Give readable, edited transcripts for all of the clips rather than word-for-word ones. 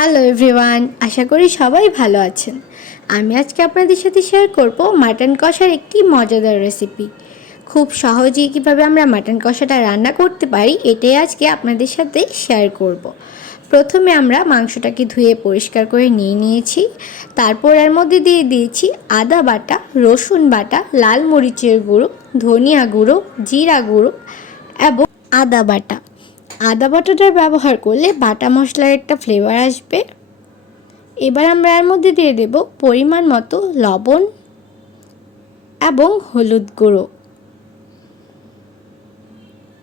Hello everyone, আশা করি সবাই ভালো আছেন। আমি আজকে আপনাদের সাথে শেয়ার করব মাটন কষার একটি মজাদার রেসিপি। খুব সহজেই কীভাবে আমরা মাটন কষাটা রান্না করতে পারি এটাই আজকে আপনাদের সাথে শেয়ার করব। প্রথমে আমরা মাংসটাকে ধুয়ে পরিষ্কার করে নিয়ে নিয়েছি। তারপর এর মধ্যে দিয়ে দিয়েছি আদা বাটা, রসুন বাটা, লাল মরিচের গুঁড়ো, ধনিয়া গুঁড়ো, জিরা গুঁড়ো এবং আদা বাটা। আদা বাটাটা ব্যবহার করলে বাটা মশলার একটা ফ্লেভার আসবে। এবার আমরা এর মধ্যে দিয়ে দেব পরিমাণ মতো লবণ এবং হলুদ গুঁড়ো।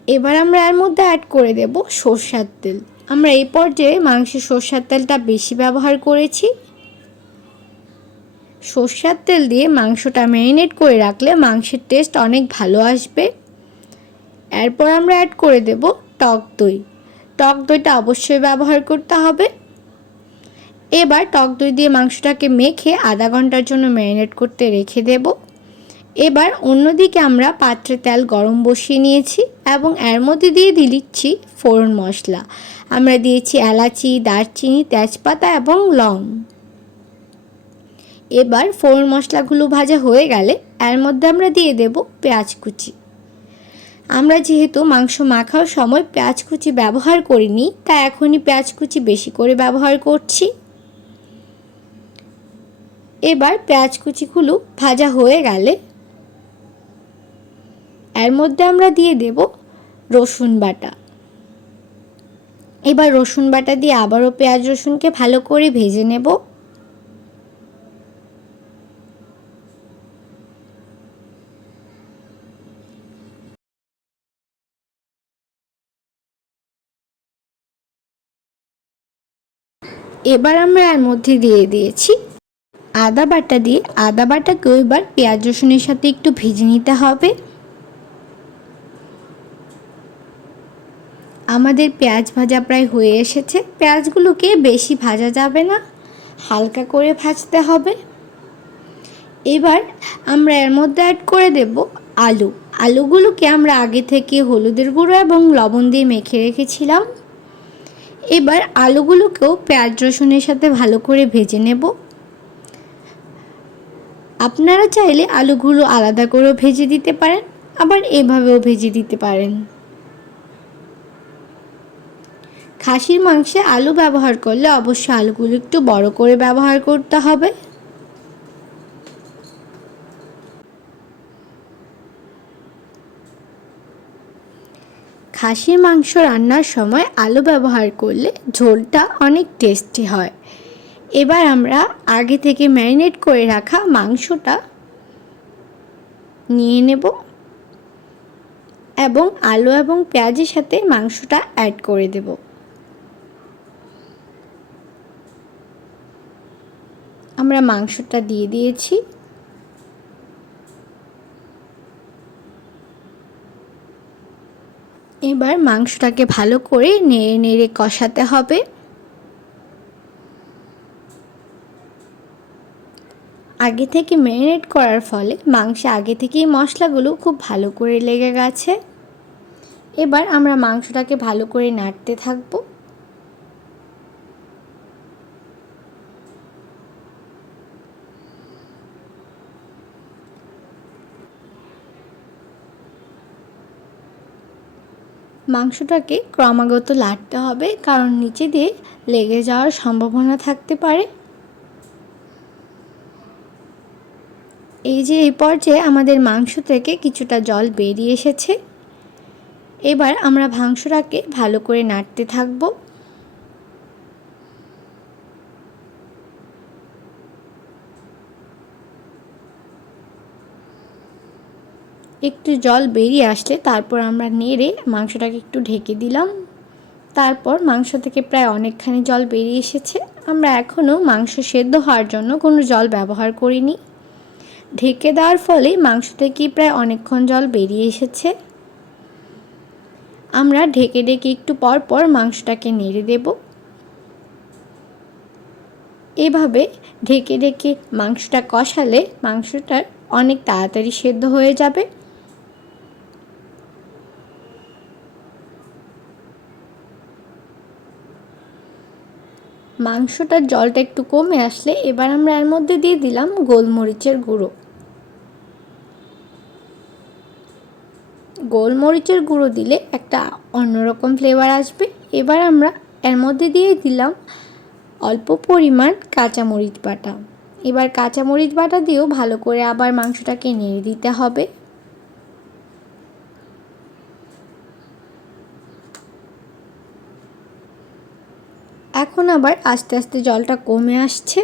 এবার আমরা এর মধ্যে অ্যাড করে দেব সরষের তেল। আমরা এই পর্যায়ে মাংসে সরষের তেলটা বেশি ব্যবহার করেছি। সরষের তেল দিয়ে মাংসটা ম্যারিনেট করে রাখলে মাংসের টেস্ট অনেক ভালো আসবে। এরপর আমরা অ্যাড করে দেব টক দই। টক দইটা অবশ্যই ব্যবহার করতে হবে। এবার টক দই দিয়ে মাংসটাকে মেখে আধা ঘন্টার জন্য ম্যারিনেট করতে রেখে দেব। এবার অন্যদিকে আমরা পাত্রে তেল গরম বসিয়ে নিয়েছি এবং এর মধ্যে দিয়ে দিচ্ছি ফোড়ন মশলা। আমরা দিয়েছি এলাচি, দারচিনি, তেজপাতা এবং লং। এবার ফোড়ন মশলাগুলো ভাজা হয়ে গেলে এর মধ্যে আমরা দিয়ে দেব পেঁয়াজ কুচি। আমরা যেহেতু মাংস মাখার সময় পেঁয়াজ কুচি ব্যবহার করিনি, তাই এখনই পেঁয়াজ কুচি বেশি করে ব্যবহার করছি। এবার পেঁয়াজ কুচিগুলো ভাজা হয়ে গেলে এর মধ্যে আমরা দিয়ে দেব রসুন বাটা। এবার রসুন বাটা দিয়ে আবারও পেঁয়াজ রসুনকে ভালো করে ভেজে নেব। এবার আমরা এর মধ্যে দিয়ে দিয়েছি আদা বাটা। দিয়ে আদা বাটাকেও এবার পেঁয়াজ রসুনের সাথে একটু ভেজে নিতে হবে। আমাদের পেঁয়াজ ভাজা প্রায় হয়ে এসেছে। পেঁয়াজগুলোকে বেশি ভাজা যাবে না, হালকা করে ভাজতে হবে। এবার আমরা এর মধ্যে অ্যাড করে দেব আলু। আলুগুলোকে আমরা আগে থেকে হলুদের গুঁড়ো এবং লবণ দিয়ে মেখে রেখেছিলাম। এবার আলুগুলোকেও পেঁয়াজ রসুনের সাথে ভালো করে ভেজে নেব। আপনারা চাইলে আলুগুলো আলাদা করেও ভেজে দিতে পারেন, আবার এভাবেও ভেজে দিতে পারেন। খাসির মাংসে আলু ব্যবহার করলে অবশ্যই আলুগুলো একটু বড় করে ব্যবহার করতে হবে। খাসির মাংস রান্নার সময় আলু ব্যবহার করলে ঝোলটা অনেক টেস্টি হয়। এবার আমরা আগে থেকে ম্যারিনেট করে রাখা মাংসটা নিয়ে নেব এবং আলু এবং পেঁয়াজের সাথে মাংসটা অ্যাড করে দেব। আমরা মাংসটা দিয়ে দিয়েছি। এবার মাংসটাকে ভালো করে নেড়ে নেড়ে কষাতে হবে। আগে থেকে ম্যারিনেট করার ফলে মাংসে আগে থেকেই মশলাগুলো খুব ভালো করে লেগে গেছে। এবার আমরা মাংসটাকে ভালো করে নাড়তে থাকব। মাংসটাকে ক্রমাগত নাড়তে হবে, কারণ নিচে দিয়ে লেগে যাওয়ার সম্ভাবনা থাকতে পারে। এই যে এই পর্যায়ে আমাদের মাংস থেকে কিছুটা জল বেরিয়ে এসেছে। এবার আমরা মাংসটাকে ভালো করে নাড়তে থাকব। একটু জল বেরিয়ে আসলে তারপর আমরা নেড়ে মাংসটাকে একটু ঢেকে দিলাম। তারপর মাংস থেকে প্রায় অনেকখানি জল বেরিয়ে এসেছে। আমরা এখনও মাংস সেদ্ধ হওয়ার জন্য কোনো জল ব্যবহার করিনি। ঢেকে দেওয়ার ফলে মাংস থেকে প্রায় অনেকক্ষণ জল বেরিয়ে এসেছে। আমরা ঢেকে ঢেকে একটু পর পর মাংসটাকে নেড়ে দেব। এভাবে ঢেকে ঢেকে মাংসটা কষালে মাংসটা অনেক তাড়াতাড়ি সেদ্ধ হয়ে যাবে। মাংসটার জলটা একটু কমে আসলে এবার আমরা এর মধ্যে দিয়ে দিলাম গোলমরিচের গুঁড়ো। গোলমরিচের গুঁড়ো দিলে একটা অন্যরকম ফ্লেভার আসবে। এবার আমরা এর মধ্যে দিয়ে দিলাম অল্প পরিমাণ কাঁচামরিচ বাটা। এবার কাঁচামরিচ বাটা দিয়েও ভালো করে আবার মাংসটাকে নেড়ে দিতে হবে। এখন আবার আস্তে আস্তে জলটা কমে আসছে।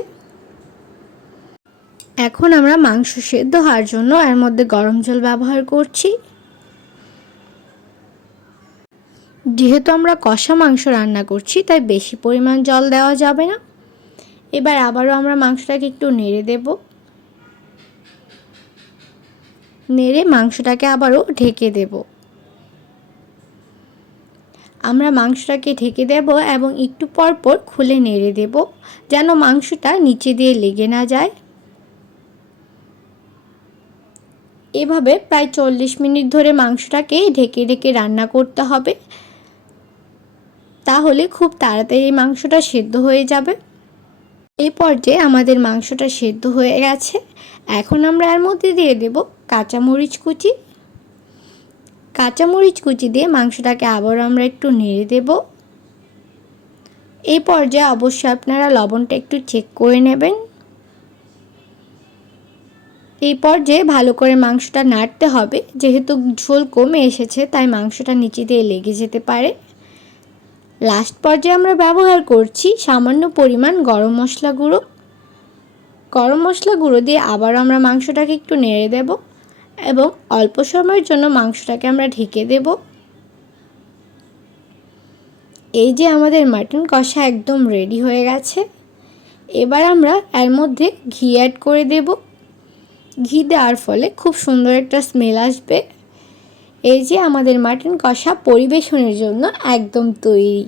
এখন আমরা মাংস সেদ্ধ হওয়ার জন্য এর মধ্যে গরম জল ব্যবহার করছি। যেহেতু আমরা কষা মাংস রান্না করছি তাই বেশি পরিমাণ জল দেওয়া যাবে না। এবার আবারও আমরা মাংসটাকে একটু নেড়ে দেব। নেড়ে মাংসটাকে আবারও ঢেকে দেব। আমরা মাংসটাকে ঢেকে দেব এবং একটু পর পর খুলে নেড়ে দেব যেন মাংসটা নিচে দিয়ে লেগে না যায়। এভাবে প্রায় 40 মিনিট ধরে মাংসটাকে ঢেকে ঢেকে রান্না করতে হবে, তাহলে খুব তাড়াতাড়ি মাংসটা সেদ্ধ হয়ে যাবে। এই পর্যায়ে আমাদের মাংসটা সেদ্ধ হয়ে গেছে। এখন আমরা এর মধ্যে দিয়ে দেব কাঁচামরিচ কুচি। কাঁচামরিচ কুচি দিয়ে মাংসটাকে আবার আমরা একটু নেড়ে দেব। এই পর্যায়ে অবশ্যই আপনারা লবণটা একটু চেক করে নেবেন। এই পর্যায়ে ভালো করে মাংসটা নাড়তে হবে, যেহেতু ঝোল কমে এসেছে তাই মাংসটা নিচে দিয়ে লেগে যেতে পারে। লাস্ট পর্যায়ে আমরা ব্যবহার করছি সামান্য পরিমাণ গরম মশলা গুঁড়ো। গরম মশলা গুঁড়ো দিয়ে আবার আমরা মাংসটাকে একটু নেড়ে দেব এবং অল্প সময়ের জন্য মাংসটাকে আমরা ঢেকে দেব। এই যে আমাদের মাটন কষা একদম রেডি হয়ে গেছে। এবার আমরা এর মধ্যে ঘি অ্যাড করে দেব। ঘি দেওয়ার ফলে খুব সুন্দর একটা স্মেল আসবে। এই যে আমাদের মাটন কষা পরিবেশনের জন্য একদম তৈরি।